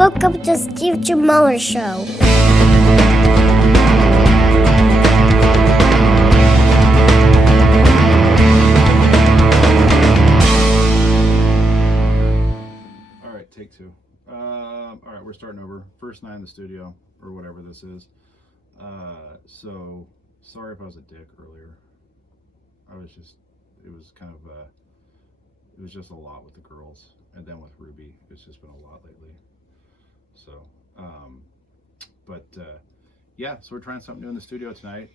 Welcome to Steve Jamala Show. All right, take two. All right, we're starting over. First night in the studio, or whatever this is. So, sorry if I was a dick earlier. It was just a lot with the girls. And then with Ruby, it's just been a lot lately. So, yeah, so we're trying something new in the studio tonight,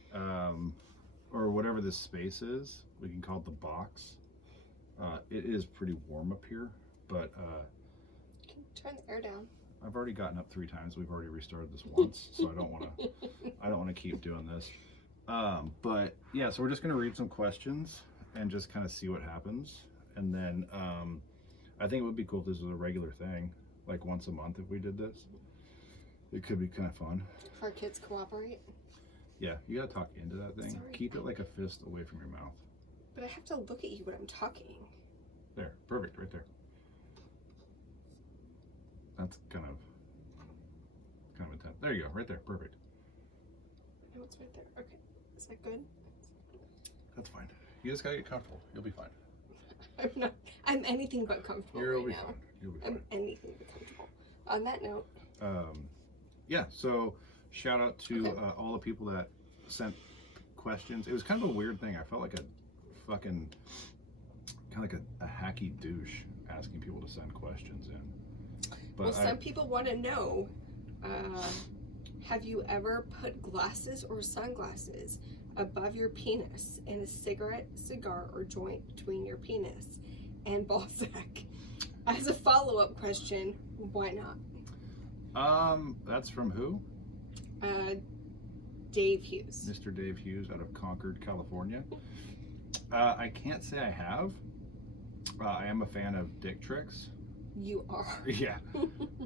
or whatever this space is. We can call it the box. It is pretty warm up here, but turn the air down. I've already gotten up 3 times. We've already restarted this once, so I don't want to keep doing this. But yeah, so we're just gonna read some questions and just kind of see what happens, and then I think it would be cool if this was a regular thing, like once a month if we did this. It could be kind of fun. If our kids cooperate. Yeah, you gotta talk into that thing. Sorry. Keep it like a fist away from your mouth. But I have to look at you when I'm talking. There, perfect, right there. That's kind of intense. There you go, right there, perfect. No, it's right there. Okay, is that good? That's fine. You just gotta get comfortable. You'll be fine. I'm not. I'm anything but comfortable You'll right be now. fine. You'll be I'm fine. anything but comfortable. On that note. Yeah, so shout out to all the people that sent questions. It was kind of a weird thing. I felt like a fucking kind of like a hacky douche asking people to send questions in. But Well, some people want to know, have you ever put glasses or sunglasses above your penis and a cigarette, cigar, or joint between your penis and ball sack? As a follow-up question, why not? That's from who? Dave Hughes. Mr. Dave Hughes out of Concord, California. I can't say I have. I am a fan of dick tricks. You are. Yeah.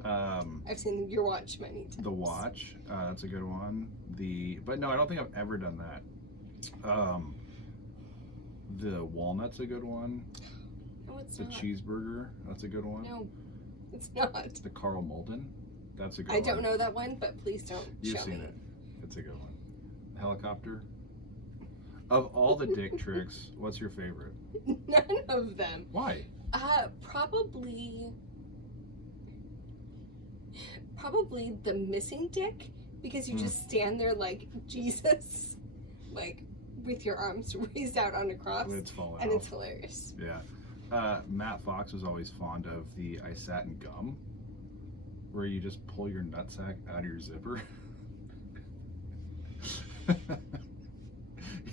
I've seen your watch many times. The watch, that's a good one. But no, I don't think I've ever done that. The walnut's a good one. No, it's The not. cheeseburger, that's a good one. No, it's not. The Carl Malden, that's a good one. I don't know that one, but please don't You've show seen me. it. It's a good one. The helicopter. Of all the dick tricks, what's your favorite? None of them. Why? Probably the missing dick, because you just stand there like Jesus, like with your arms raised out on a cross, When it's falling and off. it's hilarious. Yeah. Matt Fox was always fond of the I sat in gum, where you just pull your nutsack out of your zipper.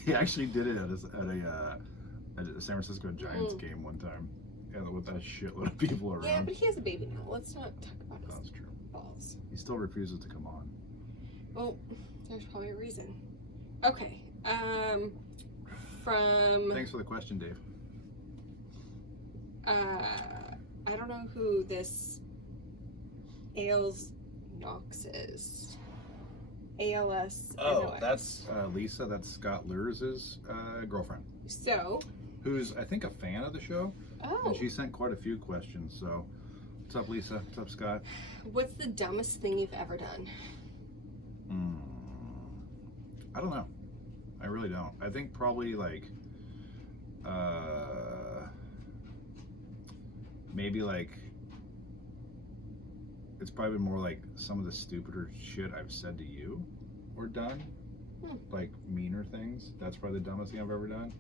He actually did it at a San Francisco Giants game one time, and with that shitload of people around. Yeah, but he has a baby now. Let's not talk about his That's true. balls. He still refuses to come on. Well, there's probably a reason. Okay. From Thanks for the question, Dave. I don't know who this Ailes Knox is. ALS. Oh, that's Lisa. That's Scott Lurs' girlfriend. So. Who's, I think, a fan of the show. Oh. And she sent quite a few questions. So, what's up, Lisa? What's up, Scott? What's the dumbest thing you've ever done? I don't know. I really don't. I think probably like, maybe like, it's probably more like some of the stupider shit I've said to you or done. Like meaner things. That's probably the dumbest thing I've ever done.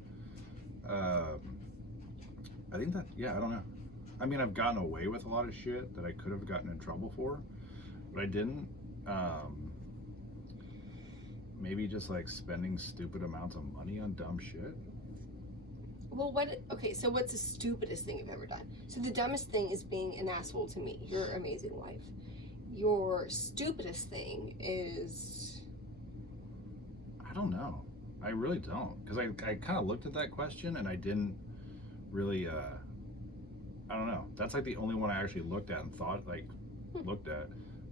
I think that, yeah, I don't know. I mean, I've gotten away with a lot of shit that I could have gotten in trouble for, but I didn't. Maybe just like spending stupid amounts of money on dumb shit. Well, okay, so what's the stupidest thing you've ever done? So the dumbest thing is being an asshole to me, your amazing wife. Your stupidest thing is... I don't know. I really don't. Because I kind of looked at that question and I didn't really, I don't know. That's like the only one I actually looked at and thought, looked at.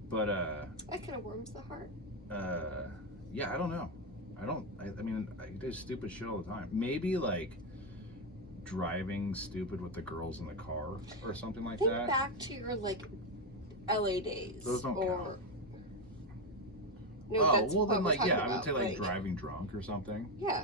But, that kind of warms the heart. yeah, I don't know. I mean, I do stupid shit all the time. Maybe like driving stupid with the girls in the car or something like Think that. back to your like LA days. Those don't or... count. No, Oh, that's well what then, we're like, talking yeah, I would about. say like driving drunk or something. Yeah.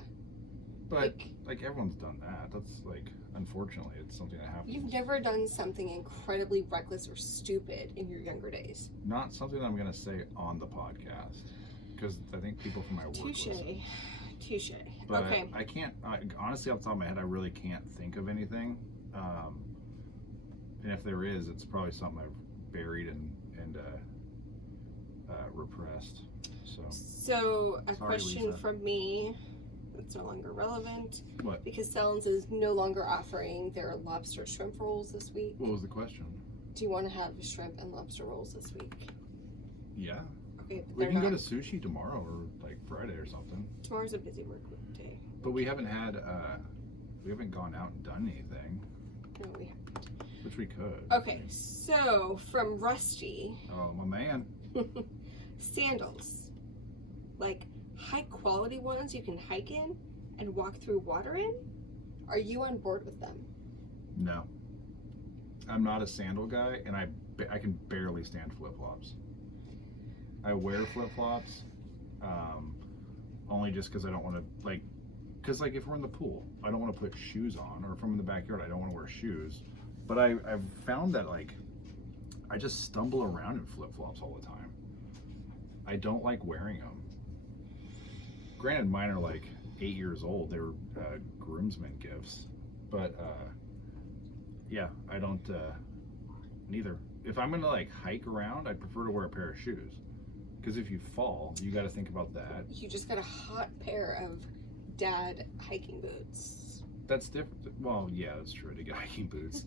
But like everyone's done that. That's like, unfortunately, it's something that happens. You've never done something incredibly reckless or stupid in your younger days. Not something that I'm gonna say on the podcast, because I think people from my work listen. Touche. But okay. I can't, honestly, off the top of my head, I really can't think of anything. And if there is, it's probably something I've buried and repressed. So a Sorry, question Lisa. from me that's no longer relevant. What? Because Sellens is no longer offering their lobster shrimp rolls this week. What was the question? Do you want to have shrimp and lobster rolls this week? Yeah. Okay, but We they're can go not. to sushi tomorrow or like Friday or something. Tomorrow's a busy work day. But we haven't had, we haven't gone out and done anything, No, we haven't. which we could. Okay, so from Rusty, Oh, my man. sandals, like high quality ones you can hike in and walk through water in. Are you on board with them? No. I'm not a sandal guy, and I can barely stand flip-flops. I wear flip-flops, only just because I don't want to, like, because like if we're in the pool, I don't want to put shoes on, or if I'm in the backyard, I don't want to wear shoes. But I've found that like I just stumble around in flip-flops all the time. I don't like wearing them. Granted, mine are like 8 years old. They were groomsmen gifts, but yeah, I don't neither. If I'm gonna like hike around, I prefer to wear a pair of shoes, because if you fall, you got to think about that. You just got a hot pair of dad hiking boots. That's different. Well, yeah, that's true. To get hiking boots,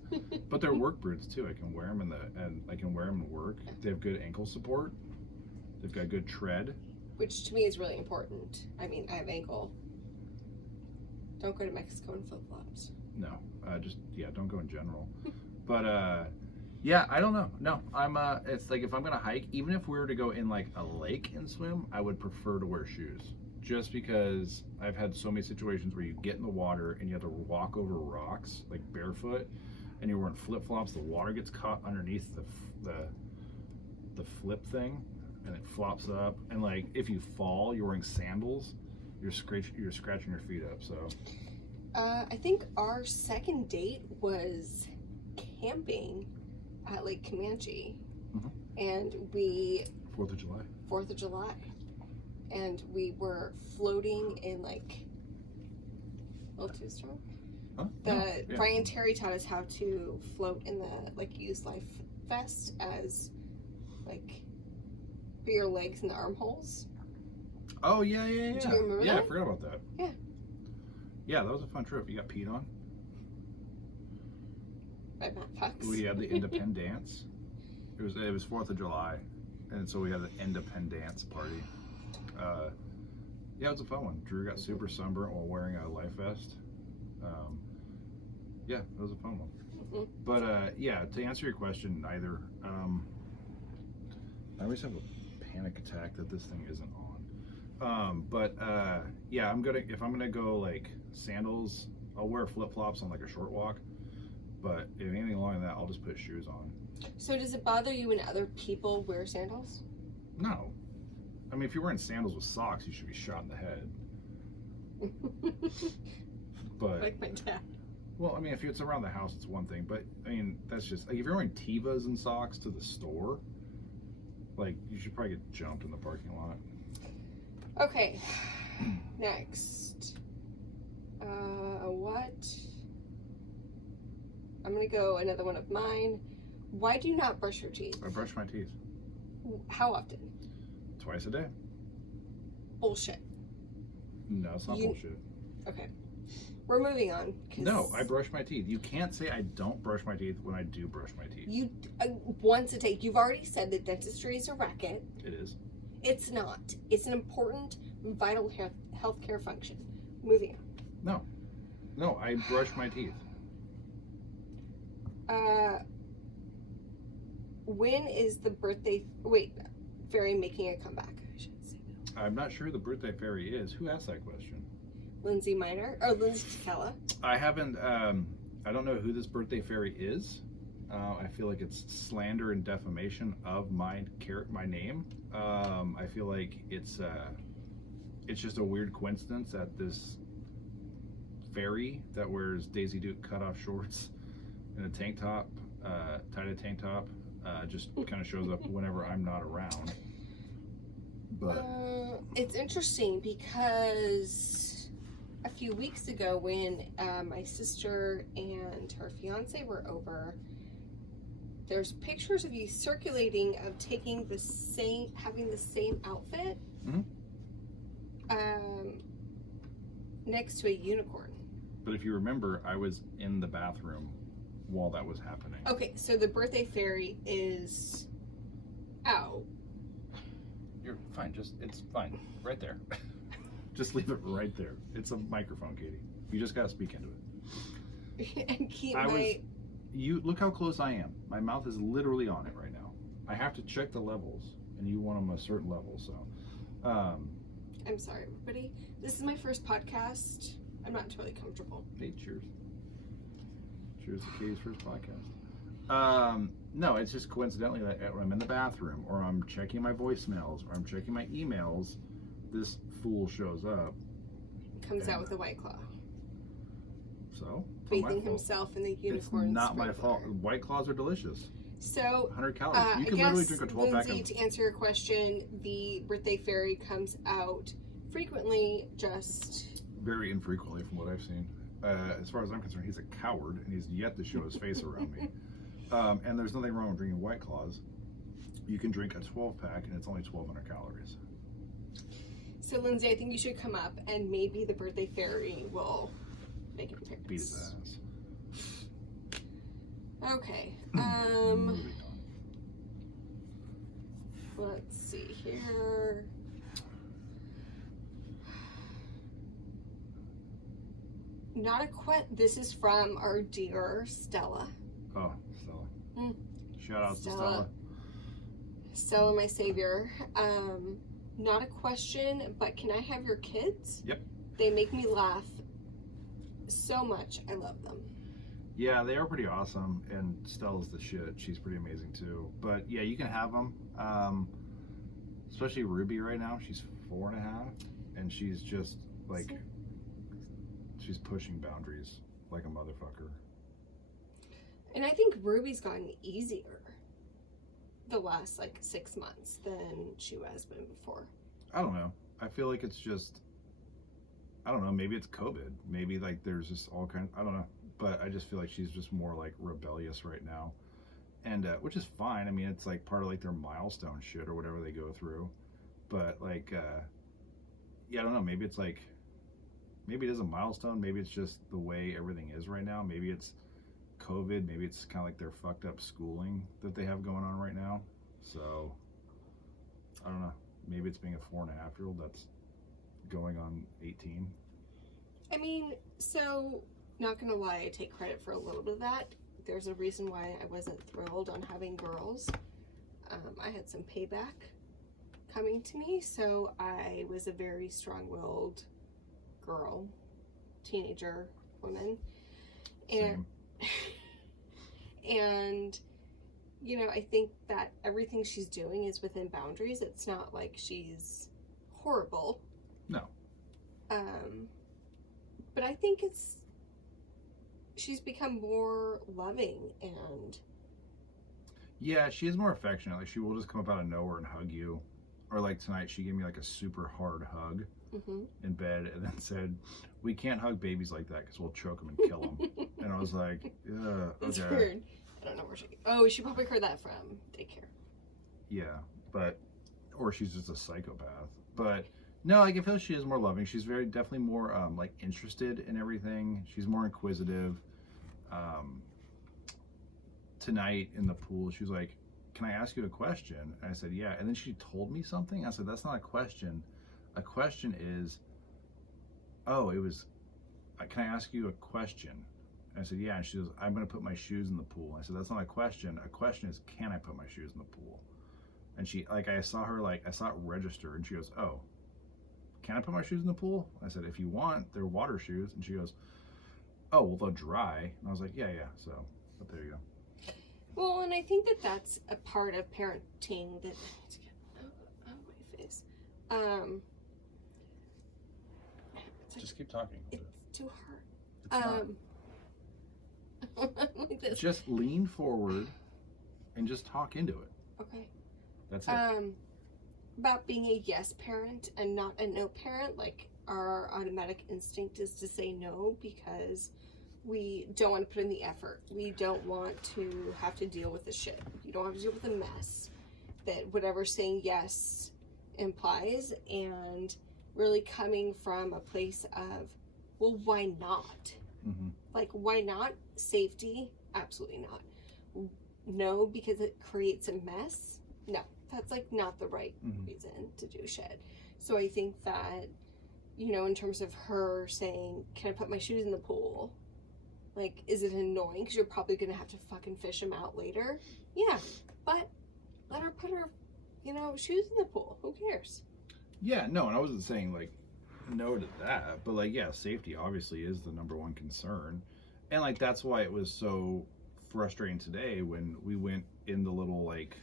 but they're work boots too. I can wear them and I can wear them in work. They have good ankle support. They've got good tread. Which to me is really important. I mean, I have ankle. Don't go to Mexico in flip-flops. No, just, yeah, don't go in general. But yeah, I don't know. No, I'm it's like if I'm gonna hike, even if we were to go in like a lake and swim, I would prefer to wear shoes, just because I've had so many situations where you get in the water and you have to walk over rocks like barefoot, and you're wearing flip-flops. The water gets caught underneath the flip thing, and it flops up. And like if you fall, you're wearing sandals, you're scratching your feet up. So I think our second date was camping at Lake Comanche, and we 4th of July. 4th of July, and we were floating in like a little too strong. Huh? No, yeah. Brian Terry taught us how to float in the like use life vest as like put your legs in the armholes. Oh yeah. Do you remember Yeah, that? I forgot about that. Yeah. Yeah, that was a fun trip. You got peed on. By Matt Fox. We had the Independence. It was 4th of July, and so we had the Independence party. Yeah, it was a fun one. Drew got super sunburnt while wearing a life vest. Yeah, it was a fun one. But yeah, to answer your question, neither. I always have a panic attack that this thing isn't on. But yeah, if I'm gonna go like sandals, I'll wear flip-flops on like a short walk. But if anything along that, I'll just put shoes on. So does it bother you when other people wear sandals? No. I mean, if you're wearing sandals with socks, you should be shot in the head. But Like my dad. well, I mean, if it's around the house, it's one thing. But I mean, that's just like if you're wearing Tevas and socks to the store, like you should probably get jumped in the parking lot. Okay. Next. What? I'm gonna go another one of mine. Why do you not brush your teeth? I brush my teeth How often? twice a day. Bullshit. No, it's not bullshit. Okay. We're moving on. No, I brush my teeth. You can't say I don't brush my teeth when I do brush my teeth. You once a day. You've already said that dentistry is a racket. It is. It's not. It's an important, vital healthcare function. Moving on. No, I brush my teeth. When is the birthday? Wait, fairy making a comeback? I should say that. I'm not sure who the birthday fairy is. Who asked that question? Lindsay Miner or Lindsay Takella. I haven't. I don't know who this birthday fairy is. I feel like it's slander and defamation of my name. I feel like it's just a weird coincidence that this fairy that wears Daisy Duke cutoff shorts and a tank top, tie-dye tank top, just kind of shows up whenever I'm not around. But it's interesting because a few weeks ago when my sister and her fiance were over, there's pictures of you circulating of having the same outfit next to a unicorn. But if you remember, I was in the bathroom while that was happening. Okay, so the birthday fairy is out. You're fine. It's fine. Right there. Just leave it right there. It's a microphone, Katie. You just gotta speak into it. And keep You look how close I am. My mouth is literally on it right now. I have to check the levels, and you want them a certain level. So, I'm sorry, everybody. This is my first podcast. I'm not totally comfortable. Hey, cheers. Cheers to Katie's first podcast. No, it's just coincidentally that when I'm in the bathroom, or I'm checking my voicemails, or I'm checking my emails, this fool shows up. Comes out with a White Claw. So? Bathing himself in the unicorn. It's not my fault. White Claws are delicious. So, 100 calories. You can literally drink a 12-pack. Lindsay, to answer your question, the birthday fairy comes out frequently, just very infrequently from what I've seen. As far as I'm concerned, he's a coward, and he's yet to show his face around me. And there's nothing wrong with drinking White Claws. You can drink a 12-pack, and it's only 1,200 calories. So, Lindsay, I think you should come up, and maybe the birthday fairy will make an appearance. Beat his ass. Okay. Let's see here. This is from our dear Stella. Oh, Stella. Shout out to Stella. Stella, my savior. Not a question, but can I have your kids? Yep. They make me laugh so much. I love them. Yeah, they are pretty awesome, and Stella's the shit. She's pretty amazing too. But yeah, you can have them. Especially Ruby right now. She's 4.5, and she's just like, she's pushing boundaries like a motherfucker. And I think Ruby's gotten easier the last 6 months than she has been before. I don't know. I feel like it's just, I don't know, maybe it's COVID. Maybe there's just all kinds, I don't know. But I just feel like she's just more rebellious right now. And which is fine. I mean, it's part of their milestone shit or whatever they go through. But yeah, I don't know. Maybe it's maybe it is a milestone. Maybe it's just the way everything is right now. Maybe it's COVID. Maybe it's kind of their fucked up schooling that they have going on right now. So I don't know. Maybe it's being a 4.5-year-old that's going on 18. I mean, so not gonna lie, I take credit for a little bit of that. There's a reason why I wasn't thrilled on having girls. I had some payback coming to me, so I was a very strong-willed girl, teenager woman. And and I think that everything she's doing is within boundaries. It's not like she's horrible. No. But I think she's become more loving and... Yeah, she is more affectionate. She will just come up out of nowhere and hug you. Or tonight, she gave me a super hard hug in bed and then said, "We can't hug babies like that because we'll choke them and kill them." And I was like, yeah, okay. That's weird. I don't know where she probably heard that from daycare. Yeah, or she's just a psychopath. But no, I feel she is more loving. She's definitely more interested in everything. She's more inquisitive. Tonight in the pool, she was like, "Can I ask you a question?" And I said, "Yeah." And then she told me something. I said, "That's not a question. A question is, can I ask you a question?" And I said, "Yeah." And she goes, "I'm going to put my shoes in the pool." I said, "That's not a question. A question is, can I put my shoes in the pool?" And she, I saw her, I saw it register, and she goes, "Oh, can I put my shoes in the pool?" I said, "If you want, they're water shoes." And she goes, "Oh, well, they'll dry." And I was like, yeah. So, but there you go. Well, and I think that that's a part of parenting that let's get out of my face. It's Just keep talking. it's too It's hard. Like this. Just lean forward and just talk into it. Okay. That's it. About being a yes parent and not a no parent, like our automatic instinct is to say no because we don't want to put in the effort. We don't want to have to deal with the shit. You don't have to deal with the mess that whatever saying yes implies, and really coming from a place of, well, why not? Mm-hmm. Like, why not? Safety? Absolutely not. No, because it creates a mess? No, that's like not the right reason to do shit. So I think that, you know, in terms of her saying, can I put my shoes in the pool? Like, is it annoying? Because you're probably going to have to fucking fish them out later. Yeah, but let her put her, you know, shoes in the pool. Who cares? Yeah, no, and I wasn't saying, like, no to that. But, like, yeah, safety obviously is the number one concern. And, like, that's why it was so frustrating today when we went in the little, like,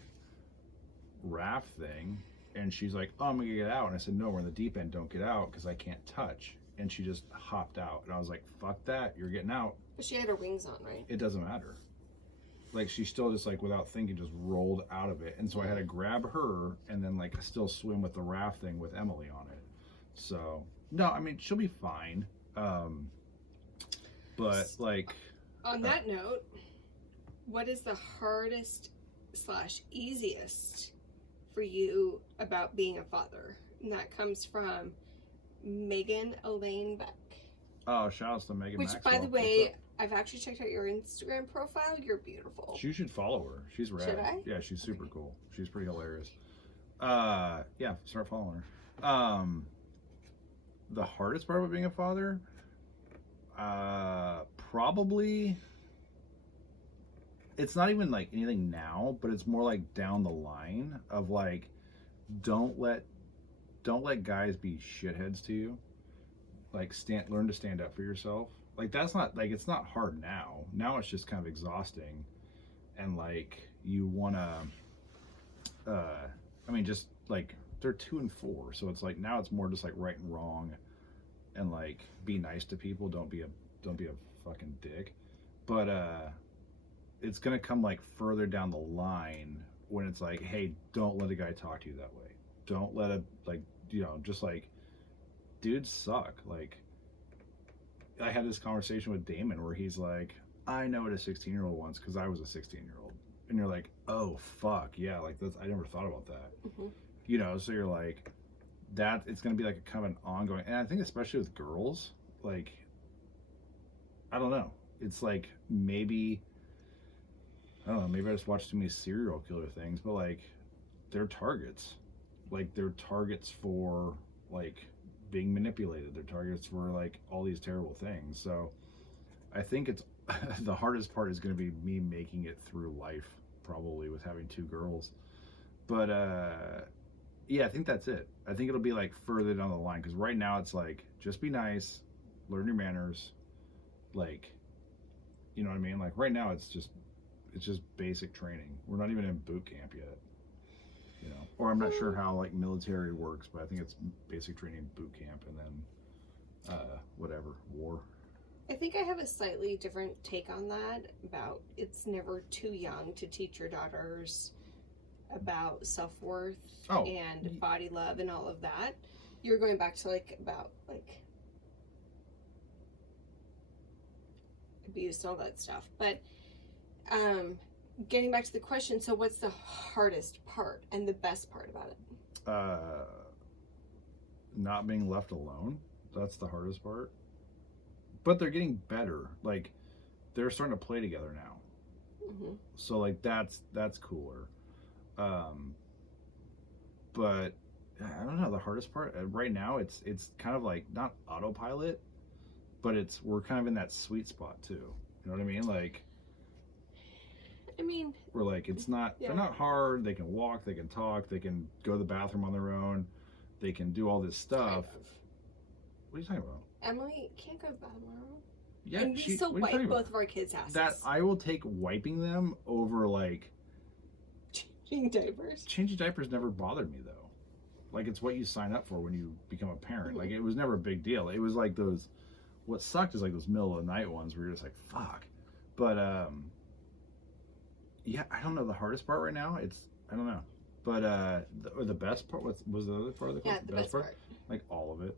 raft thing. And she's like, oh, I'm going to get out. And I said, no, we're in the deep end. Don't get out because I can't touch. And she just hopped out. And I was like, fuck that. You're getting out. But she had her wings on, right? It doesn't matter. Like, she still just, like, without thinking, just rolled out of it. And so I had to grab her and then, like, still swim with the raft thing with Emily on it. So, no, I mean, she'll be fine. But, like... On that note, what is the hardest / easiest for you about being a father? And that comes from Megan Elaine Beck. Oh, shout outs to Megan Which, Maxwell. by the way, I've actually checked out your Instagram profile. You're beautiful. You should follow her. She's rad. Should I? Yeah, she's super cool. She's pretty hilarious. Yeah, start following her. The hardest part about being a father, probably, it's not even like anything now, but it's more like down the line of like, don't let guys be shitheads to you. Like, learn to stand up for yourself. Like, that's not, like, it's not hard now. Now it's just kind of exhausting. And, like, you want to, I mean, just, like, they're 2 and 4. So it's, like, now it's more just, like, right and wrong. And, like, be nice to people. Don't be a fucking dick. But, it's going to come, like, further down the line when it's, like, hey, don't let a guy talk to you that way. Don't let a, like, you know, just, like, dudes suck. Like, I had this conversation with Damon where he's like, I know what a 16-year-old wants because I was a 16-year-old. And you're like, oh, fuck. Yeah, like, that's, I never thought about that. Mm-hmm. You know, so you're like, that, it's going to be like a kind of an ongoing, and I think especially with girls, like, I don't know. It's like, maybe, I don't know, maybe I just watched too many serial killer things, but like, they're targets. Like, they're targets for, like, being manipulated. They're targets for, like, all these terrible things. So I think it's the hardest part is going to be me making it through life, probably, with having 2 girls. But yeah, I think that's it. I think it'll be like further down the line, because right now it's like, just be nice, learn your manners, like, you know what I mean? Like, right now it's just basic training. We're not even in boot camp yet. You know, or I'm not sure how, like, military works, but I think it's basic training, boot camp, and then whatever, war. I think I have a slightly different take on that, about it's never too young to teach your daughters about self-worth and body love and all of that. You're going back to, like, about, like, abuse and all that stuff. But getting back to the question, so what's the hardest part and the best part about it? Not being left alone. That's the hardest part. But they're getting better. Like, they're starting to play together now. Mm-hmm. So, like, that's cooler. But I don't know, the hardest part right now, it's kind of like not autopilot, but we're kind of in that sweet spot too. You know what I mean? Like, I mean, we're like, it's not, they're not hard. They can walk, they can talk, they can go to the bathroom on their own, they can do all this stuff. Kind of. What are you talking about? Emily can't go to the bathroom. Yeah, and we still what are you wipe talking both about? of our kids' asses. That I will take wiping them over like Changing diapers. changing diapers never bothered me though. Like it's what you sign up for when you become a parent. Like it was never a big deal. It was like those. What sucked is like those middle of the night ones where you're just like fuck. But yeah, I don't know the hardest part right now. I don't know. But the best part was the other part of the question? Yeah, the best part. Like all of it.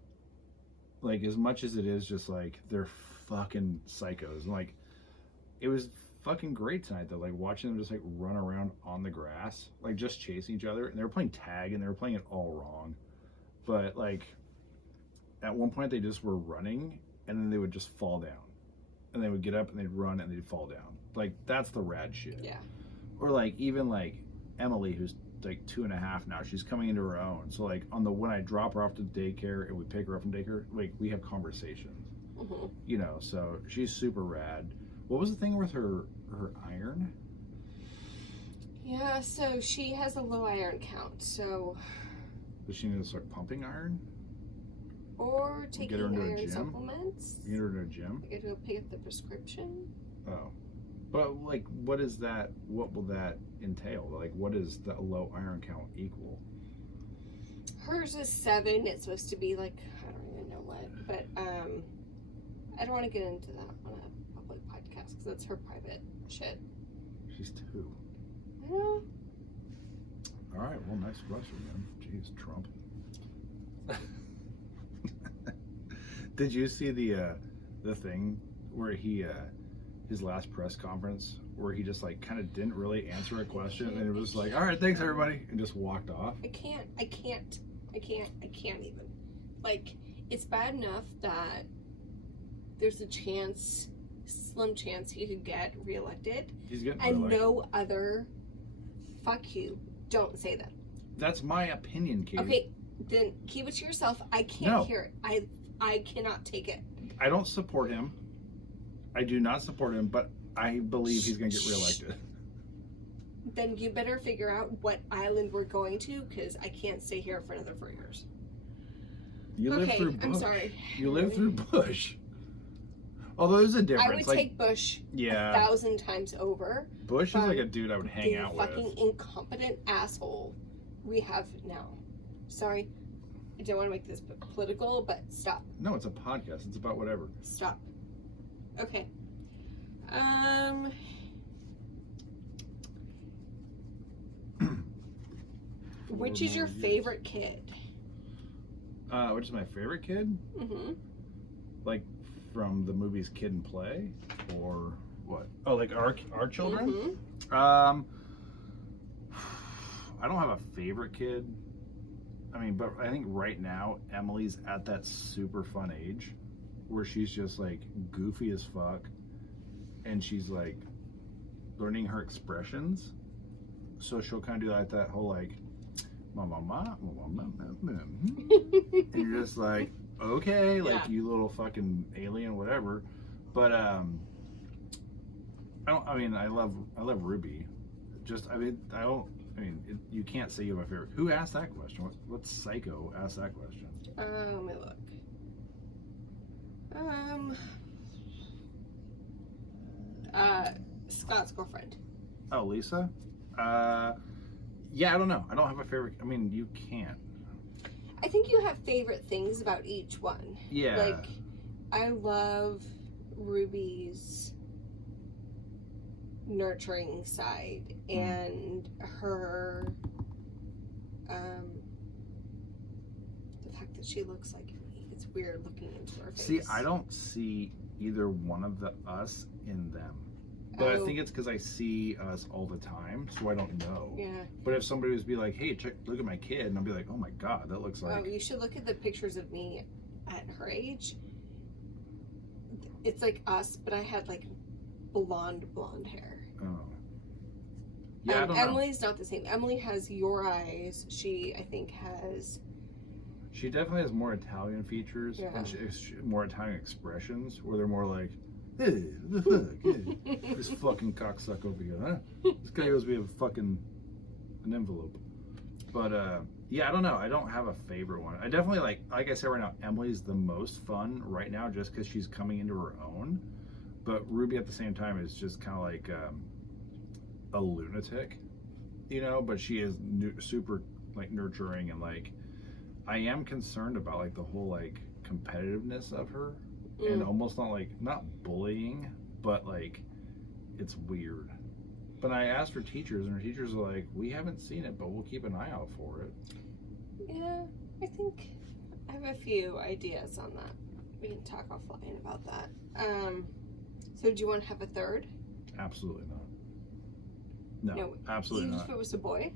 Like as much as it is just like they're fucking psychos. And like it was fucking great tonight though. Like watching them just like run around on the grass, like just chasing each other. And they were playing tag and they were playing it all wrong. But like at one point they just were running and then they would just fall down. And they would get up and they'd run and they'd fall down. Like that's the rad shit. Yeah. Or like even like Emily, who's like 2.5 now, she's coming into her own. So like when I drop her off to daycare and we pick her up from daycare, like we have conversations. Mm-hmm. You know, so she's super rad. What was the thing with her iron? Yeah, so she has a low iron count. So. Does she need to start pumping iron? Or taking Get her into a iron gym? supplements. Get her to a gym? I get to go pick up the prescription. Oh. But like what is that, what will that entail? Like what is the low iron count equal? Hers is 7. It's supposed to be like, I don't even know what. But I don't want to get into that on a public podcast because that's her private shit. She's 2. I know. All right, well, nice question, man. Jeez, Trump. Did you see the thing where he his last press conference where he just like kind of didn't really answer a question and it was like, all right, thanks everybody, and just walked off? I can't even. Like, it's bad enough that there's a chance, slim chance he could get reelected. He's getting and reelected. no other, fuck you, don't say that. That's my opinion, Katie. Okay, then keep it to yourself. I can't hear it. I cannot take it. I don't support him. I do not support him, but I believe he's going to get reelected. Then you better figure out what island we're going to, because I can't stay here for another 4 years. You live Okay, through Bush. I'm sorry. You live through Bush. Although there's a difference. I would like, take Bush yeah, 1,000 times over. Bush is from like a dude I would hang the out fucking with. incompetent asshole we have now. Sorry, I don't want to make this political, but stop. No, it's a podcast. It's about whatever. Stop. Okay. Which is your favorite kid? Which is my favorite kid? Mm-hmm. Like from the movies Kid and Play, or what? Oh, like our children. Mm-hmm. I don't have a favorite kid. I mean, but I think right now Emily's at that super fun age where she's just like goofy as fuck, and she's like learning her expressions. So she'll kind of do like that whole like, mama, and you're just like, okay, like Yeah. you little fucking alien, whatever. But I love Ruby. You can't say you have a favorite. Who asked that question? What psycho asked that question? Let me look. Scott's girlfriend. Oh, Lisa? Yeah, I don't know. I don't have a favorite. I mean, you can't. I think you have favorite things about each one. Yeah. Like, I love Ruby's nurturing side and her, the fact that she looks like me. It's weird looking into her face. See, I don't see either one of us in them. But I think it's because I see us all the time, so I don't know. Yeah. But if somebody was be like, "Hey, look at my kid," and I'll be like, "Oh my god, that looks like." Oh, you should look at the pictures of me at her age. It's like us, but I had like blonde hair. Oh. Yeah, I don't know. Emily's not the same. Emily has your eyes. She, I think, has. She definitely has more Italian features, Yeah. and more Italian expressions, where they're more like, "Hey, what the fuck? Hey, this fucking cocksucker over here, huh? This guy owes me an envelope." But yeah, I don't know. I don't have a favorite one. I definitely like I said right now, Emily's the most fun right now just because she's coming into her own. But Ruby at the same time is just kind of like a lunatic, you know. But she is super like nurturing, and like I am concerned about like the whole like competitiveness of her, and almost not bullying, but like it's weird. But I asked her teachers, and her teachers are like, we haven't seen it, but we'll keep an eye out for it. Yeah, I think I have a few ideas on that. We can talk offline about that. So do you want to have a third? Absolutely not. No, absolutely even not. If it was a boy?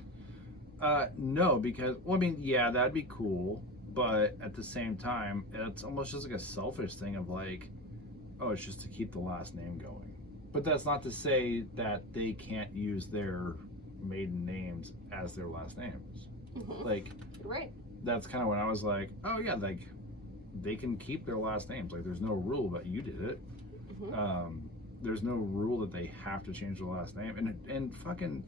No, because, well, I mean, yeah, that'd be cool. But at the same time, it's almost just like a selfish thing of like, oh, it's just to keep the last name going. But that's not to say that they can't use their maiden names as their last names. Like, right. That's kind of when I was like, oh yeah, like they can keep their last names. Like, there's no rule that you did it. There's no rule that they have to change their last name. And fucking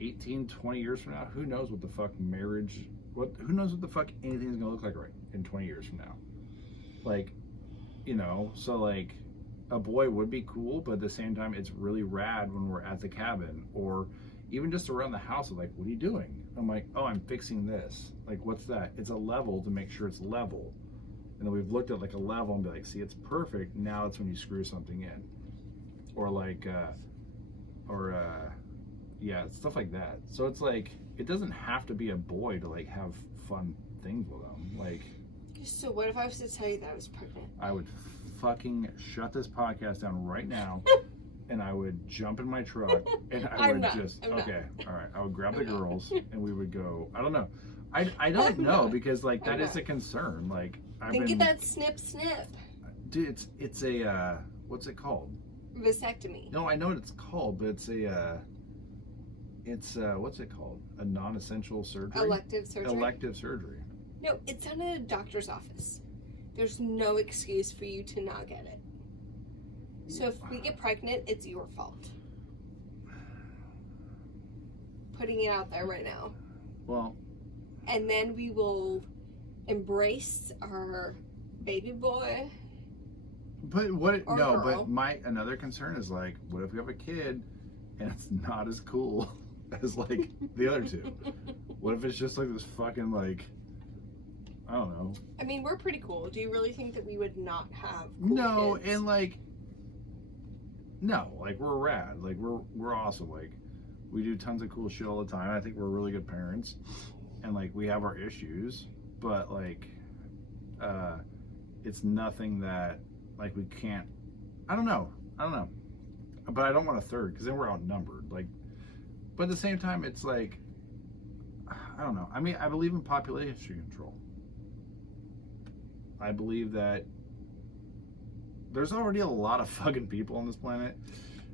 18, 20 years from now, who knows what the fuck marriage, who knows what the fuck anything's gonna look like right in 20 years from now. Like, you know, so like a boy would be cool, but at the same time, it's really rad when we're at the cabin or even just around the house. Like, what are you doing? I'm like, oh, I'm fixing this. Like, what's that? It's a level to make sure it's level. And then we've looked at like a level and be like, see, it's perfect. Now it's when you screw something in. Or like, yeah, stuff like that. So it's like, it doesn't have to be a boy to like have fun things with them. Like, so what if I was to tell you that I was pregnant? I would fucking shut this podcast down right now. And I would jump in my truck and I would all right, I would grab the girls and we would go, I don't know. I don't know because like that is a concern. Like Think of that snip. Dude, it's a what's it called? Vasectomy. No, I know what it's called, but it's what's it called? A non-essential surgery? Elective surgery. Elective surgery. No, it's done at a doctor's office. There's no excuse for you to not get it. So if we get pregnant, it's your fault. Putting it out there right now. Well. And then we will embrace our baby boy. But what? No, girl. but another concern is like, what if we have a kid and it's not as cool as like the other two? What if it's just like this fucking like, I don't know. I mean, we're pretty cool. Do you really think that we would not have cool kids? And like, no, like we're rad. Like we're awesome. Like we do tons of cool shit all the time. I think we're really good parents, and like we have our issues, but like, it's nothing that like we can't. I don't know. But I don't want a third because then we're outnumbered. Like, but at the same time, it's like, I don't know. I mean, I believe in population control. I believe that there's already a lot of fucking people on this planet.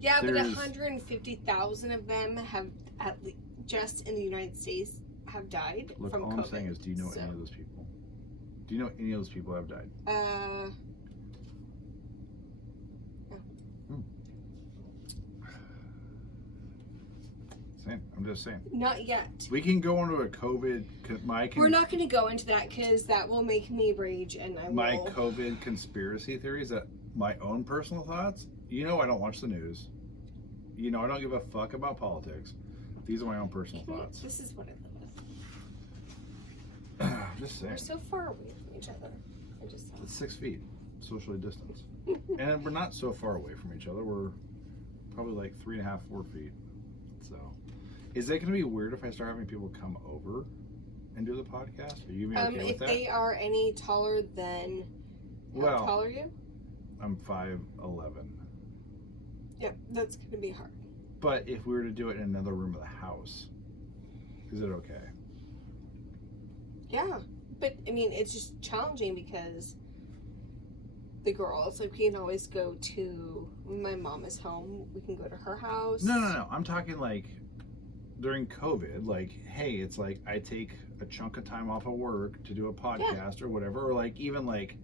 Yeah, but 150,000 of them have, at least, just in the United States, have died from COVID. All I'm saying is, do you know any of those people? Do you know any of those people have died? No. Same. I'm just saying. Not yet. We can go into a COVID. We're not going to go into that because that will make me rage, and my COVID conspiracy theories, that my own personal thoughts. You know, I don't watch the news. You know, I don't give a fuck about politics. These are my own personal thoughts. This is what I live with. Just saying. We're so far away from each other. It's 6 feet, socially distanced, and we're not so far away from each other. We're probably like 3.5, 4 feet. So, is it going to be weird if I start having people come over and do the podcast? Are you okay with that? If they are any taller than, how tall are you? I'm 5'11". Yeah, that's going to be hard. But if we were to do it in another room of the house, is it okay? Yeah, but I mean, it's just challenging because the girls, like, we can always go to, when my mom is home, we can go to her house. No. I'm talking like during COVID, like, hey, it's like I take a chunk of time off of work to do a podcast or whatever, or like even like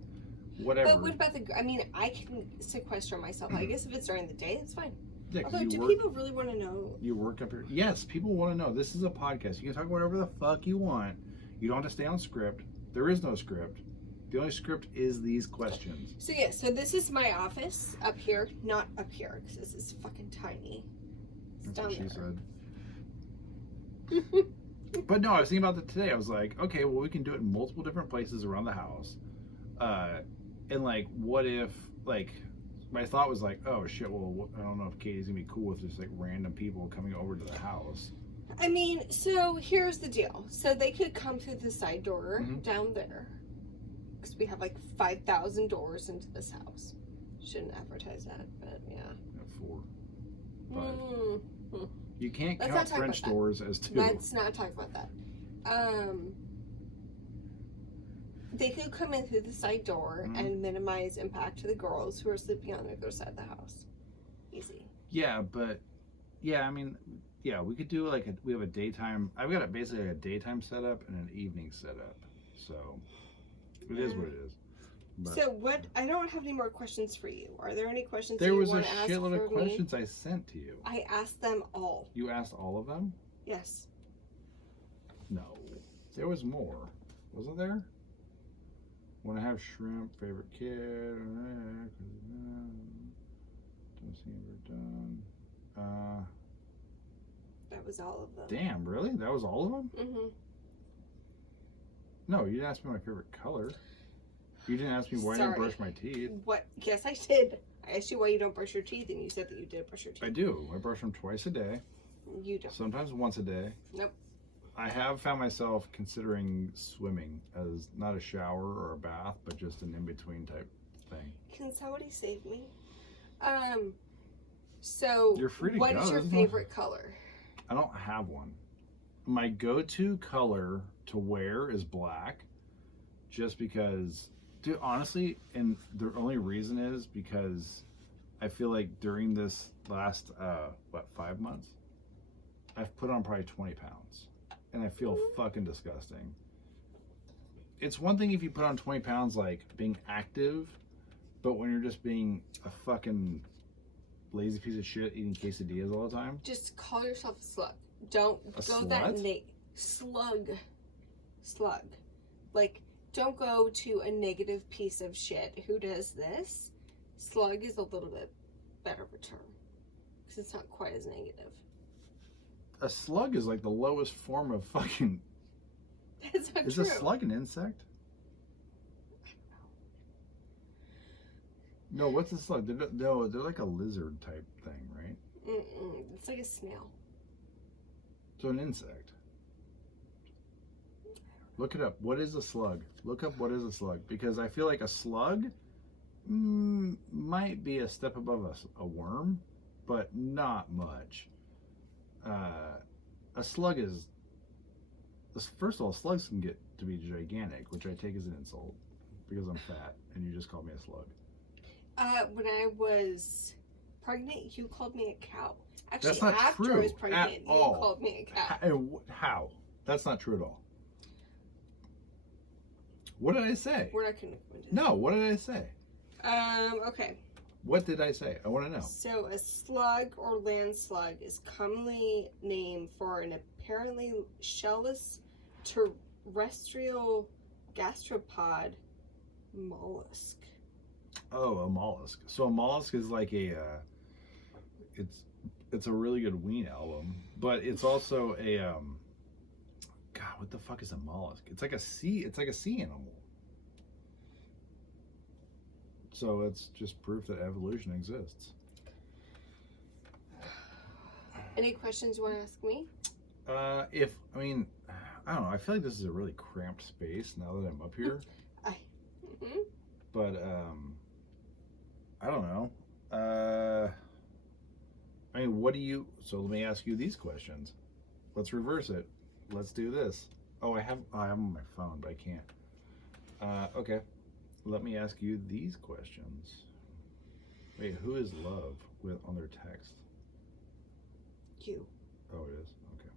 whatever. But what about I mean, I can sequester myself. I guess if it's during the day, it's fine. Yeah, 'cause Although, do people really want to know? You work up here. Yes, people want to know. This is a podcast. You can talk whatever the fuck you want. You don't have to stay on script. There is no script. The only script is these questions. So yeah, so this is my office up here, not up here, because this is fucking tiny. It's That's down what she there. said. But no, I was thinking about that today. I was like, okay, well, we can do it in multiple different places around the house. And like, what if, like, my thought was like, oh shit, well, I don't know if Katie's gonna be cool with just like random people coming over to the house. I mean, so here's the deal. So they could come through the side door down there. Because we have like 5,000 doors into this house. Shouldn't advertise that, but yeah. 4, 5. Mm-hmm. You can't Let's count not talk French about that. doors as 2. Let's not talk about that. They could come in through the side door and minimize impact to the girls who are sleeping on the other side of the house. Easy. Yeah, but yeah, I mean, yeah, we could do like we have a daytime. I've got basically a daytime setup and an evening setup, so it is what it is. But So what? I don't have any more questions for you. Are there any questions there that you was a want to ask shitload for of questions I sent to you. I asked them all. You asked all of them? Yes. No, there was more. Wasn't there? Want to have shrimp? Favorite kid? Don't see ever done. That was all of them. Damn, really? That was all of them? Mm-hmm. No, you didn't ask me my favorite color. You didn't ask me why I didn't brush my teeth. What? Yes, I did. I asked you why you don't brush your teeth, and you said that you did brush your teeth. I do. I brush them twice a day. You don't. Sometimes once a day. Nope. I have found myself considering swimming as not a shower or a bath, but just an in-between type thing. Can somebody save me? So You're free to what go. is your There's favorite color? I don't have one. My go-to color to wear is black, just because, dude, honestly, and the only reason is because I feel like during this last, 5 months, I've put on probably 20 pounds. And I feel fucking disgusting. It's one thing if you put on 20 pounds, like, being active, but when you're just being a fucking lazy piece of shit eating quesadillas all the time. Just call yourself a slug. Don't A go that slut? Slug. Like, don't go to a negative piece of shit who does this. Slug is a little bit better of a term. Because it's not quite as negative. A slug is like the lowest form of fucking. That's not Is true. a slug an insect? No, what's a slug? They're like a lizard type thing, right? It's like a snail. So an insect. Look it up. What is a slug? Look up what is a slug, because I feel like a slug might be a step above a worm, but not much. A slug is, first of all, slugs can get to be gigantic, which I take as an insult because I'm fat and you just called me a slug. When I was pregnant, you called me a cow. Actually, That's not after true I was pregnant, at you all. called me a cow. How? That's not true at all. What did I say? We're not going to go into No, what did I say? Okay. What did I say? I want to know. So a slug or land slug is commonly named for an apparently shellless terrestrial gastropod mollusk. Oh, a mollusk. So a mollusk is like it's a really good Ween album, but it's also a God, what the fuck is a mollusk? It's like a sea animal. So it's just proof that evolution exists. Any questions you want to ask me? I don't know. I feel like this is a really cramped space now that I'm up here. But I don't know. What do you? So let me ask you these questions. Let's reverse it. Let's do this. Oh, I have them on my phone, but I can't. Okay. Let me ask you these questions. Wait, who is love on their text? You. Oh, it is? Okay.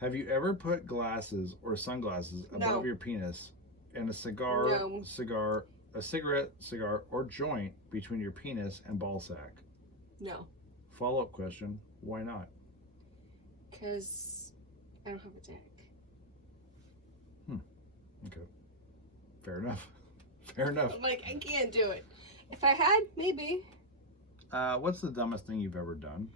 Have you ever put glasses or sunglasses above your penis and a cigarette, cigar, or joint between your penis and ball sack? No. Follow-up question, why not? Because I don't have a dick. Okay. Fair enough. Fair enough. Like, I can't do it. If I had, maybe. What's the dumbest thing you've ever done?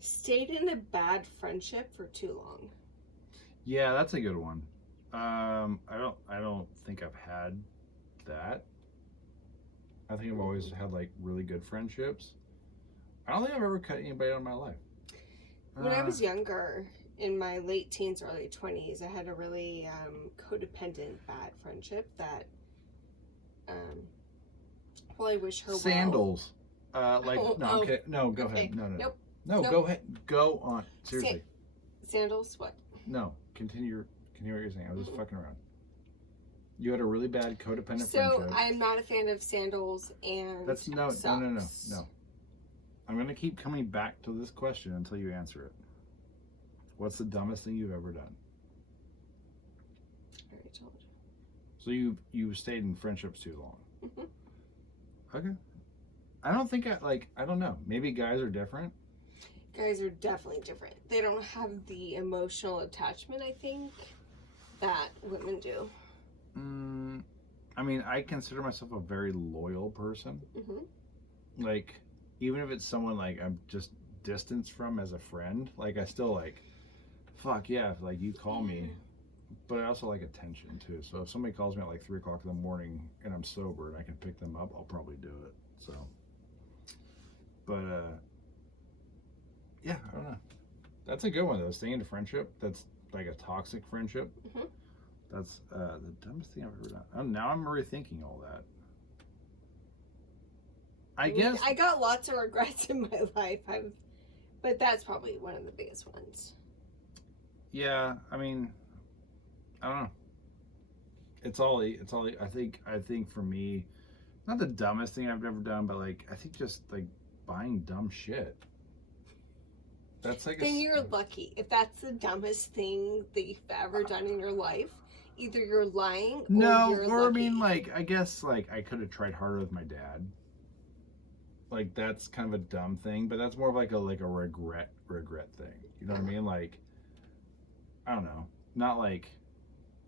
Stayed in a bad friendship for too long. Yeah, that's a good one. I don't think I've had that. I think I've always had like really good friendships. I don't think I've ever cut anybody out of my life. When I was younger, in my late teens, early 20s, I had a really codependent bad friendship that, well, I wish her Sandals. Like, Oh, no, oh, okay. No, go okay. ahead. No. Nope. No, Nope. go ahead. Go on. Seriously. Sandals, what? No, continue what you're saying. I was just fucking around. You had a really bad codependent So, friendship. I'm not a fan of sandals and That's no. socks. I'm gonna keep coming back to this question until you answer it. What's the dumbest thing you've ever done? I already told you. So you stayed in friendships too long. Mhm. Okay. I don't think I don't know. Maybe guys are different. Guys are definitely different. They don't have the emotional attachment, I think, that women do. I mean, I consider myself a very loyal person. Mm-hmm. Like, even if it's someone like I'm just distanced from as a friend, like I still like, fuck yeah, if like you call me. But I also like attention too. So if somebody calls me at like 3 o'clock in the morning and I'm sober and I can pick them up, I'll probably do it. So, but yeah, I don't know. That's a good one though. Staying in a friendship that's like a toxic friendship. Mm-hmm. That's the dumbest thing I've ever done. Now I'm rethinking all that. I guess I got lots of regrets in my life. But that's probably one of the biggest ones. Yeah, I mean, I don't know. It's all I think for me, not the dumbest thing I've ever done, but like I think just like buying dumb shit. That's like Then you're lucky. If that's the dumbest thing that you've ever done in your life, either you're lying or you're lucky. I mean, like I guess like I could have tried harder with my dad. Like that's kind of a dumb thing, but that's more of like a regret thing. You know what I mean? Like I don't know, not like,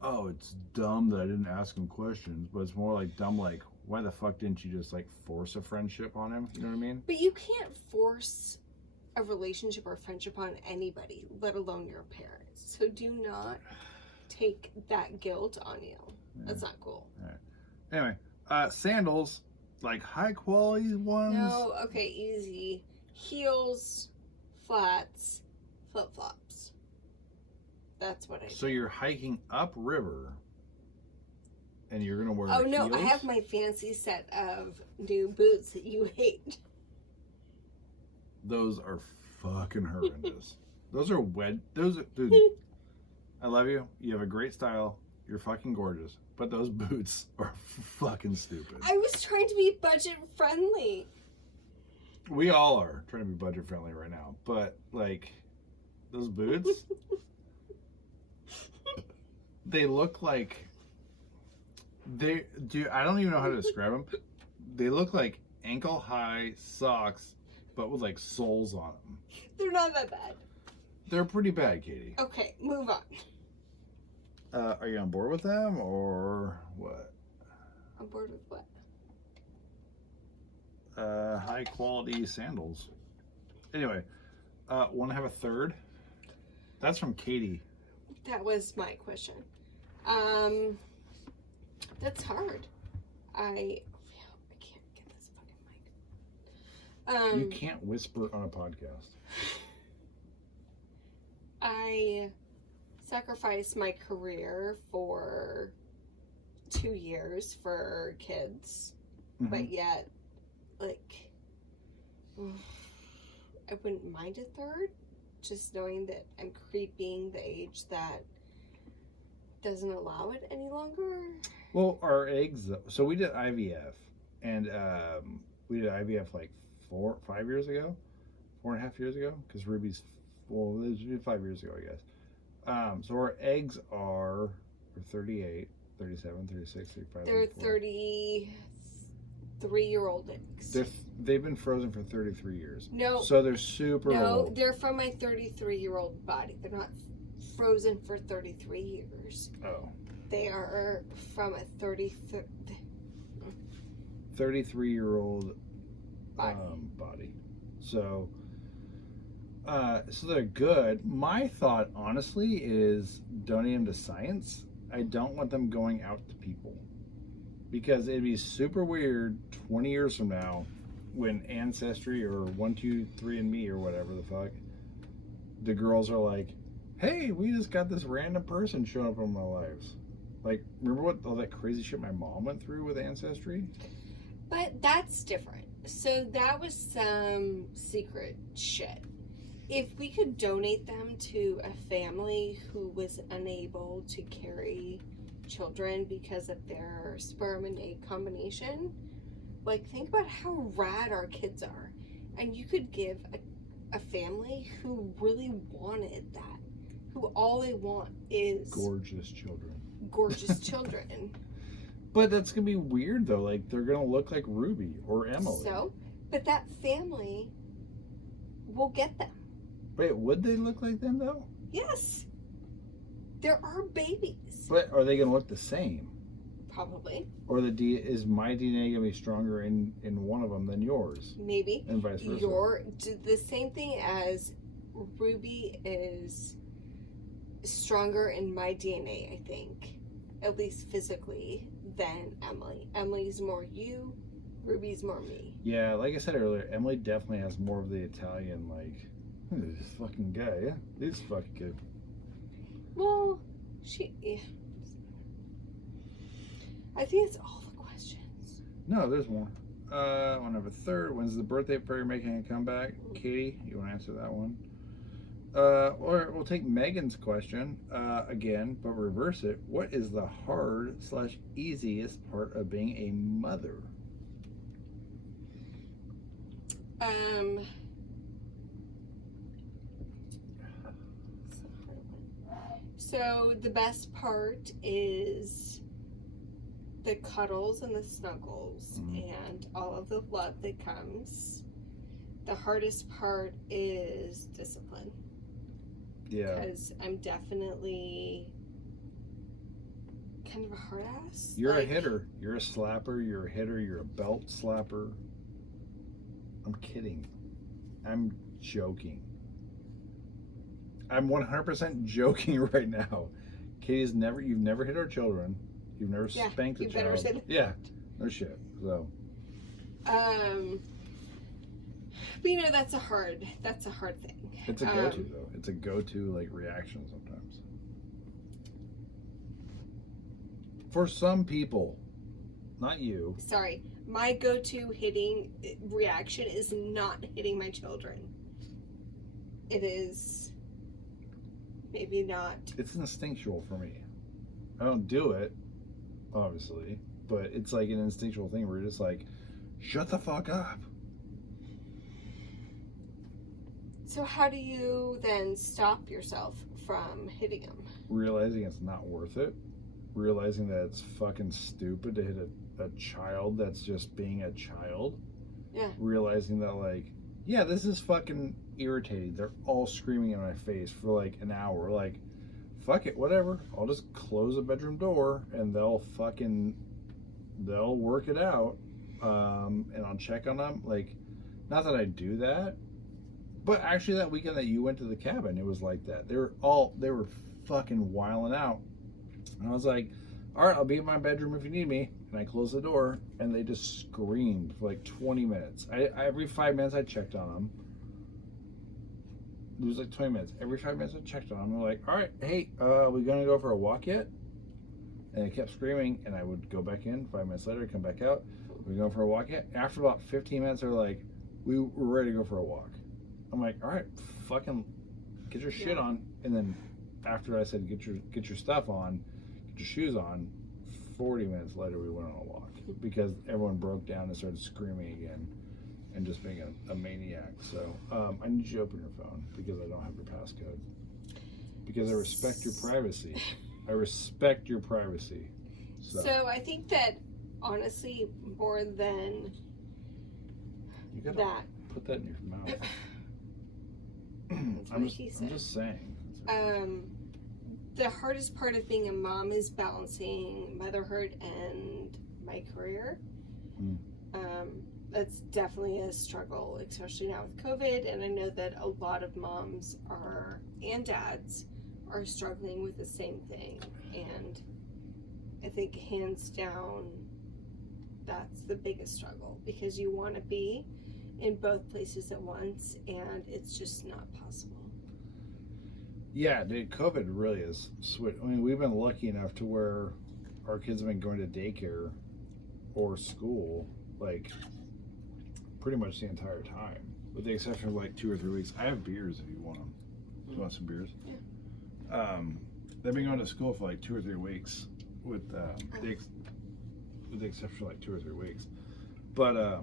oh, it's dumb that I didn't ask him questions, but it's more like dumb like, why the fuck didn't you just like force a friendship on him? You know what I mean? But you can't force a relationship or friendship on anybody, let alone your parents. So do not take that guilt on you. Yeah. That's not cool. All right. Anyway, sandals, like high quality ones. No, okay, easy. Heels, flats, flip flops. That's what I do. So you're hiking upriver, and you're gonna wear. Oh no, heels? I have my fancy set of new boots that you hate. Those are fucking horrendous. Those are dude. I love you. You have a great style. You're fucking gorgeous. But those boots are fucking stupid. I was trying to be budget friendly. We all are trying to be budget friendly right now. But like those boots, they look like I don't even know how to describe them. They look like ankle high socks, but with like soles on them. They're not that bad. They're pretty bad, Katie. Okay, move on. Are you on board with them or what? On board with what? High quality sandals. Anyway, want to have a third? That's from Katy. That was my question. That's hard. I can't get this fucking mic. You can't whisper on a podcast. I sacrificed my career for 2 years for kids, but yet, like, I wouldn't mind a third, just knowing that I'm creeping the age that doesn't allow it any longer. Well, our eggs, so we did IVF, and we did IVF like 4.5 years ago, 4.5 years ago, because Ruby's, well, it was 5 years ago, I guess. So our eggs are 38, 37, 36, 35, They're 34. 33-year-old eggs. They've been frozen for 33 years. No. So they're super old. They're from my 33-year-old body. They're not frozen for 33 years. Oh. They are from a 33-year-old body. So they're good. My thought, honestly, is donate them to science. I don't want them going out to people. Because it'd be super weird 20 years from now when Ancestry or 123andMe or whatever the fuck, the girls are like, hey, we just got this random person showing up in our lives. Like, remember what all that crazy shit my mom went through with Ancestry? But that's different. So that was some secret shit. If we could donate them to a family who was unable to carry children because of their sperm and egg combination, like, think about how rad our kids are. And you could give a family who really wanted that, who all they want is gorgeous children. Gorgeous children. But that's gonna be weird though. Like, they're gonna look like Ruby or Emily. So, but that family will get them. Wait, would they look like them though? Yes. There are babies. But are they gonna look the same? Probably. Or is my DNA gonna be stronger in one of them than yours? Maybe. And vice versa. The same thing as Ruby is stronger in my DNA, I think, at least physically, than Emily. Emily's more you, Ruby's more me. Yeah, like I said earlier, Emily definitely has more of the Italian, like, this fucking guy, yeah? He's fucking good. Well, yeah. I think it's all the questions. No, there's more. Whenever third, when's the birthday fairy making a comeback? Katie, you want to answer that one? Or we'll take Megan's question again, but reverse it. What is the hard/easiest part of being a mother? So the best part is the cuddles and the snuggles and all of the love that comes. The hardest part is discipline. Yeah. Because I'm definitely kind of a hard ass. You're a hitter. You're a slapper. You're a hitter. You're a belt slapper. I'm kidding. I'm joking. I'm 100% joking right now. You've never hit our children. You've never spanked a child. Say that. Yeah. No shit. So. But you know, that's a hard thing. It's a go-to though. It's a go-to like reaction sometimes. For some people, not you. Sorry, my go-to hitting reaction is not hitting my children. It is maybe not. It's instinctual for me. I don't do it, obviously, but it's like an instinctual thing where you're just like, shut the fuck up. So how do you then stop yourself from hitting them? Realizing it's not worth it. Realizing that it's fucking stupid to hit a child that's just being a child. Yeah. Realizing that, like, yeah, this is fucking irritating. They're all screaming in my face for like an hour. Like, fuck it, whatever. I'll just close the bedroom door and they'll work it out. And I'll check on them. Like, not that I do that. But actually, that weekend that you went to the cabin, it was like that. They were fucking wilding out. And I was like, all right, I'll be in my bedroom if you need me. And I closed the door, and they just screamed for like 20 minutes. Every 5 minutes, I checked on them. It was like 20 minutes. Every 5 minutes, I checked on them. They're like, all right, hey, we gonna go for a walk yet? And they kept screaming, and I would go back in. 5 minutes later, come back out. We going for a walk yet? After about 15 minutes, they're like, we're ready to go for a walk. I'm like, all right, fucking get your shit on. And then after I said, get your stuff on, get your shoes on, 40 minutes later we went on a walk because everyone broke down and started screaming again and just being a maniac. So I need you to open your phone because I don't have your passcode. Because I respect your privacy. I respect your privacy. So I think that, honestly, more than You gotta that, put that in your mouth. That's what he said. I'm just saying. The hardest part of being a mom is balancing motherhood and my career. That's definitely a struggle, especially now with COVID. And I know that a lot of moms and dads are struggling with the same thing. And I think hands down, that's the biggest struggle, because you want to be in both places at once, and it's just not possible. Yeah, dude, COVID really is sweet. I mean, we've been lucky enough to where our kids have been going to daycare or school, like, pretty much the entire time, with the exception of like 2 or 3 weeks. I have beers if you want them. Do you want some beers? Yeah. They've been going to school for like 2 or 3 weeks, with the exception of like 2 or 3 weeks. But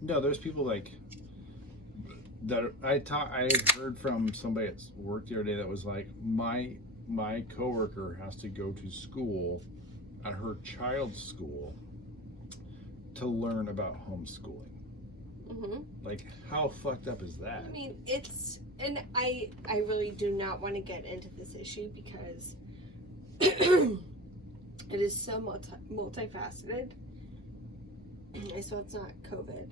no, there's people like that. I heard from somebody at work the other day that was like, my coworker has to go to school at her child's school to learn about homeschooling. Like, how fucked up is that? I mean, and I really do not want to get into this issue, because it is so multifaceted. So it's not COVID.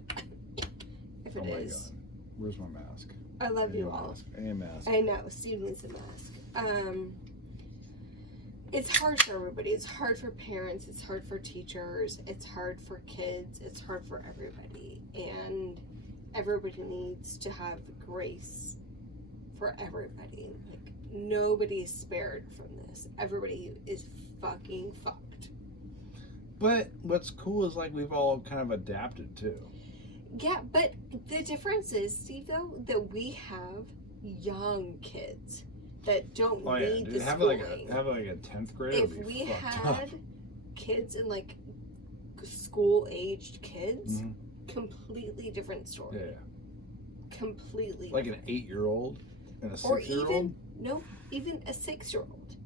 If it is. God. Where's my mask? I love you all. I need a mask. I know. Steve needs a mask. It's hard for everybody. It's hard for parents. It's hard for teachers. It's hard for kids. It's hard for everybody. And everybody needs to have grace for everybody. Like, nobody is spared from this. Everybody is fucking fucked. But what's cool is, like, we've all kind of adapted too. Yeah, but the difference is, Steve, though, that we have young kids that don't need the schooling. Have like a 10th grader. If we had kids in like school-aged kids, completely different story. Yeah. Completely. Like an 8-year-old and a 6-year-old. Even a 6-year-old,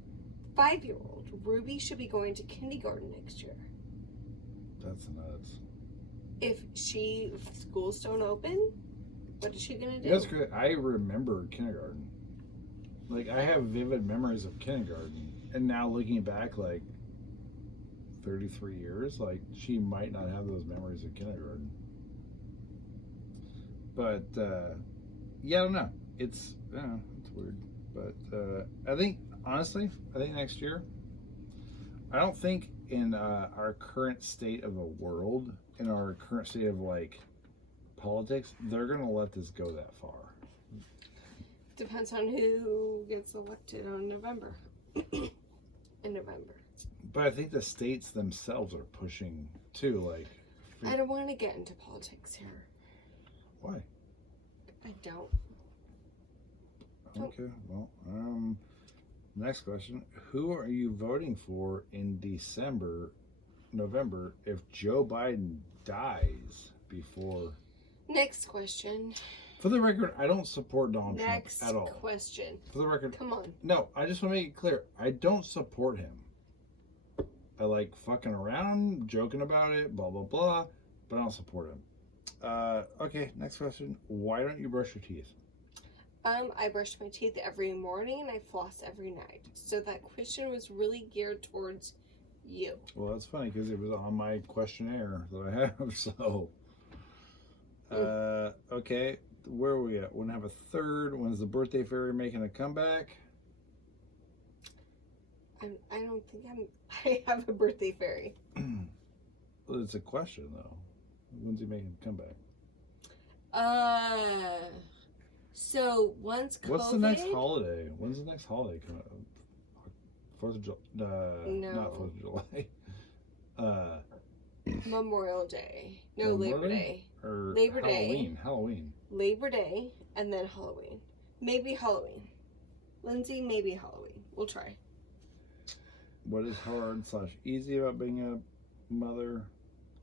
5-year-old. Ruby should be going to kindergarten next year. That's nuts. If schools don't open, what is she gonna do? That's great. I remember kindergarten. Like, I have vivid memories of kindergarten, and now looking back, like 33 years, like, she might not have those memories of kindergarten. But yeah, I don't know. It's weird. But I think, honestly, next year, I don't think in our current state of the world, in our current state of like politics, they're gonna let this go that far. Depends on who gets elected on November. In November. But I think the states themselves are pushing too. Like, I don't want to get into politics here. Why? I don't. Okay. Well, next question: who are you voting for in November, if Joe Biden dies before? Next question. For the record, I don't support Donald Trump at all. Next question. For the record, come on. No, I just want to make it clear. I don't support him. I like fucking around, joking about it, blah, blah, blah, but I don't support him. Okay, next question. Why don't you brush your teeth? I brush my teeth every morning and I floss every night. So that question was really geared towards you. Well, that's funny because it was on my questionnaire that I have, so. Okay, where are we at? We're gonna have a third. When's the birthday fairy making a comeback? I don't think I have a birthday fairy. Well, it's a question though. When's he making a comeback? So once COVID... What's the next holiday? When's the next holiday coming up? 4th of July? No. Not 4th of July. Memorial Day. No, Labor Day. Or Labor Day. Halloween. Labor Day, and then Halloween. Maybe Halloween. Lindsay, maybe Halloween. We'll try. What is hard / easy about being a mother?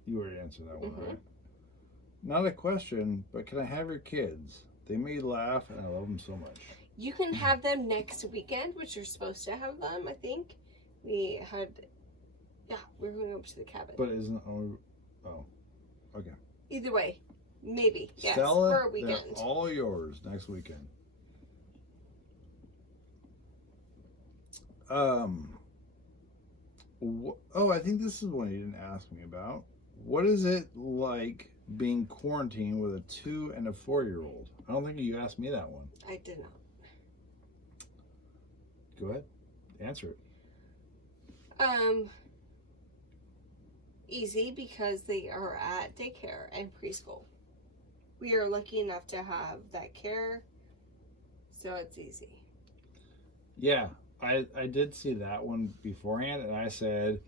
You already answered that one, right? Not a question, but can I have your kids? They made laugh, and I love them so much. You can have them next weekend, which you're supposed to have them, I think. We had Yeah, we're going up to the cabin. But isn't okay. Either way, maybe. Yes, Stella, for a weekend. they're all yours next weekend. I think this is one you didn't ask me about. What is it like being quarantined with a 2 and a 4-year-old? I don't think you asked me that one. I did not. Go ahead, answer it. Easy, because they are at daycare and preschool. We are lucky enough to have that care, so it's easy. Yeah, I did see that one beforehand, and I said,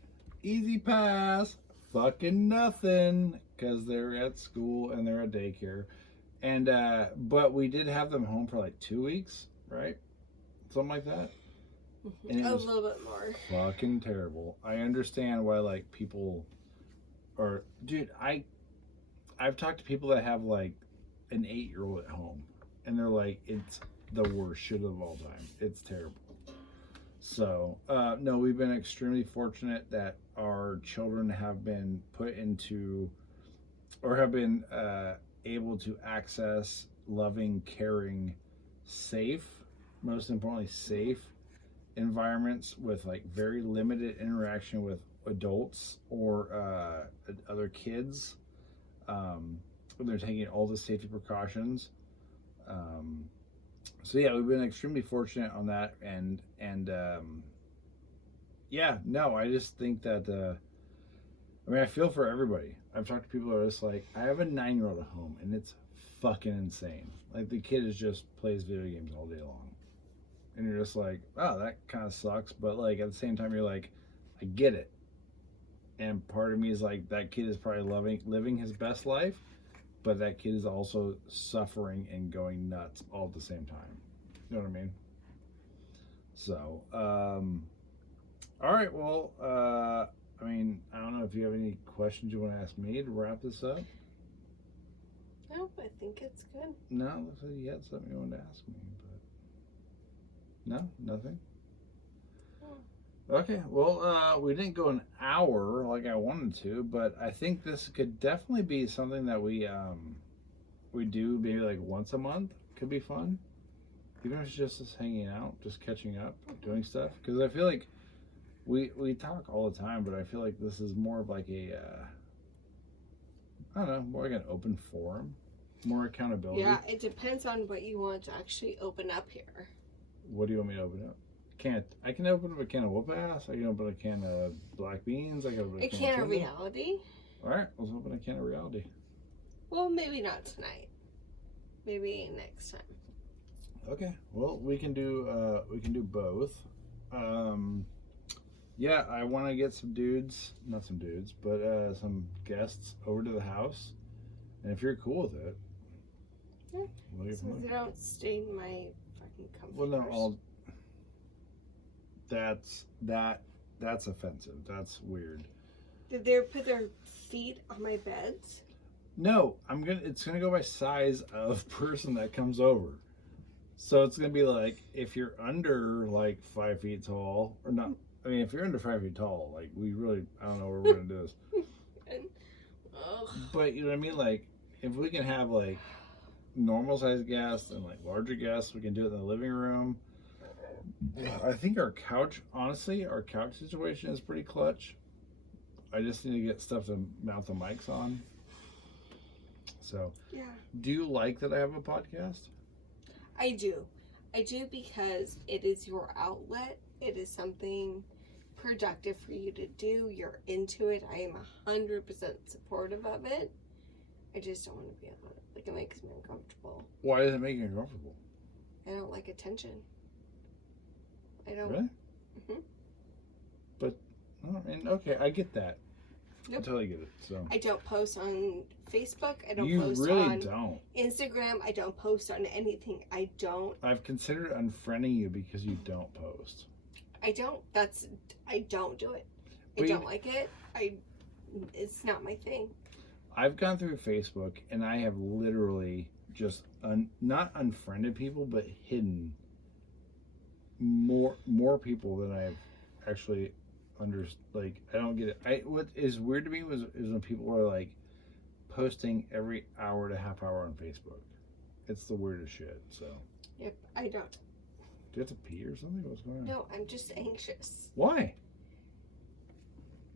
easy pass, fucking nothing, because they're at school and they're at daycare. And but we did have them home for like 2 weeks, right? Something like that. And it a was little bit more. fucking terrible. I understand why like people are, dude, I've talked to people that have like an 8-year-old at home, and they're like, it's the worst shit of all time. It's terrible. So no, we've been extremely fortunate that our children have been put into, or have been able to access loving, caring, safe, most importantly safe environments with like very limited interaction with adults or other kids. They're taking all the safety precautions. So yeah, we've been extremely fortunate on that, and yeah, no, I just think that I mean, I feel for everybody. I've talked to people that are just like, I have a 9-year-old at home, and it's fucking insane. Like, the kid is just plays video games all day long, and you're just like, oh, that kind of sucks. But like at the same time, you're like, I get it. And part of me is like, that kid is probably living his best life, but that kid is also suffering and going nuts all at the same time. You know what I mean? So, all right. Well, I mean, I don't know if you have any questions you want to ask me to wrap this up. Nope, I think it's good. No, looks like you had something you wanted to ask me, but no, nothing. Okay, well, we didn't go an hour like I wanted to, but I think this could definitely be something that we do maybe like once a month. Could be fun. Even if it's just us hanging out, just catching up, doing stuff. Because I feel like we talk all the time, but I feel like this is more of like a, I don't know, more like an open forum, more accountability. Yeah, it depends on what you want to actually open up here. What do you want me to open up? I can open up a can of whoop ass. I can open a can of black beans. I can open a can of reality. All right, let's open a can of reality. Well, maybe not tonight. Maybe next time. Okay. Well, we can do both. Yeah, I want to get some guests over to the house, and if you're cool with it, yeah. So they don't stain my fucking comforters. Well, no, that's offensive. That's weird. Did they put their feet on my beds? No, it's gonna go by size of person that comes over. So it's gonna be like, if you're under like 5 feet tall, or not. I mean, if you're under 5 feet tall, like I don't know where we're gonna do this. But you know what I mean? Like, if we can have like normal sized guests and like larger guests, we can do it in the living room. I think our couch situation is pretty clutch. I just need to get stuff to mount the mics on. So, yeah. Do you like that I have a podcast? I do because it is your outlet. It is something productive for you to do. You're into it. I am 100% supportive of it. I just don't want to be on it. Like, it makes me uncomfortable. Why does it make you uncomfortable? I don't like attention. I don't. Really? Mm-hmm. But, I mean, okay, I get that. Nope. I totally get it. So I don't post on Facebook. I don't you post really on don't. Instagram. I don't post on anything. I don't. I've considered unfriending you because you don't post. I don't do it. But I don't like it. It's not my thing. I've gone through Facebook and I have literally just not unfriended people, but hidden more people than I've actually like, I don't get it. What is weird to me is when people are like posting every hour to half hour on Facebook. It's the weirdest shit. So. Yep, I don't. Do you have to pee or something? What's going on? No, I'm just anxious. Why?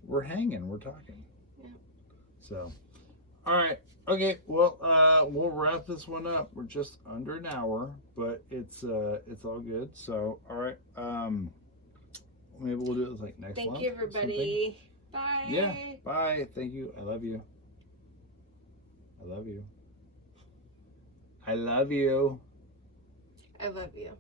We're hanging. We're talking. Yeah. So, all right. Okay. Well, we'll wrap this one up. We're just under an hour, but it's all good. So, all right. Maybe we'll do it like next month. Thank you, everybody. Bye. Yeah. Bye. Thank you. I love you. I love you. I love you. I love you.